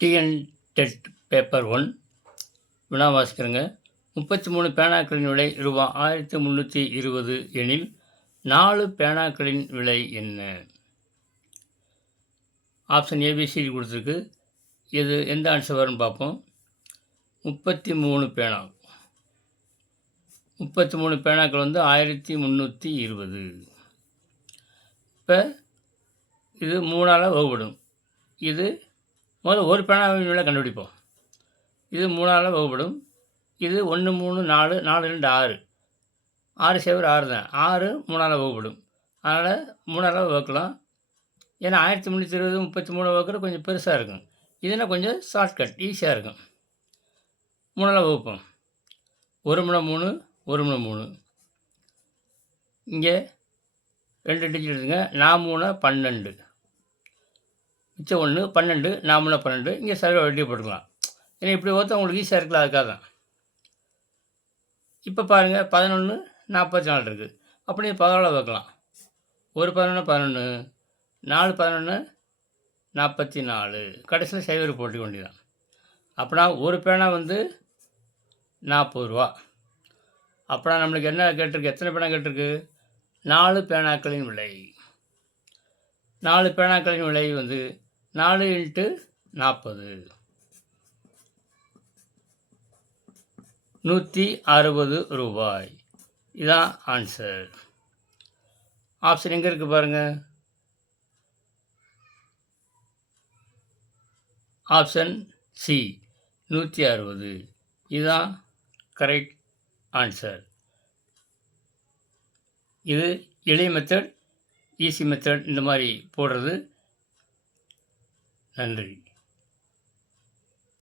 TN dead paper 1 வினா வாசிக்கிறேங்க. 33 பேனாக்களின் விலை ரூபா 1320 எனில் 4 பேனாக்களின் விலை என்ன? ஆப்ஷன் ஏபிசிடி கொடுத்துருக்கு. இது எந்த ஆன்சர் வரும்னு பார்ப்போம். 33 பேனா 33 பேனாக்கள் 1320. இப்போ இது 3ஆல் வகுப்படும். இது முதல்ல ஒரு பேனாவின் விலை கண்டுபிடிப்போம். இது 3ஆல் வகுப்படும். இது 1 3 4 4 2 6 6 7 6 தான். 6 3ஆல் வகுப்படும். அதனால் 3ஆல் வகுக்கலாம். ஏன்னா 1320 33 வகுக்கிறது கொஞ்சம் பெருசாக இருக்கும். இதுனா கொஞ்சம் ஷார்ட்கட் ஈஸியாக இருக்கும். 3ஆல் வகுப்போம். 1 முனை 3 1 முனை 3. இங்கே 2 டிஜிட் எடுத்துங்க. 4 3 12. மிச்சம் 1 12 4 3 12. இங்கே சர்வ வட்டியை போட்டுக்கலாம். ஏன்னா இப்படி ஒருத்தர் உங்களுக்கு ஈஸியாக இருக்குல்ல, அதுக்காக தான். இப்போ பாருங்கள் 11 44 இருக்குது. அப்படி 14 வைக்கலாம். 1 11 11 4 11 44. கடைசியில் சைவர் போட்டுக்க வேண்டியதான். அப்படின்னா ஒரு பேனா 40 ரூபா. அப்படின்னா நம்மளுக்கு என்ன கேட்டிருக்கு, எத்தனை பேனா கேட்டிருக்கு? 4 பேனாக்களின் விலை. 4 பேனாக்களின் விலை 4 × 40 160 ரூபாய். இதுதான் ஆன்சர். ஆப்ஷன் எங்கே இருக்குது பாருங்கள். Option C 160. இதுதான் கரெக்ட் ஆன்சர். இது எளிய மெத்தட், ஈஸி மெத்தட், இந்த மாதிரி போடுறது. நன்றி.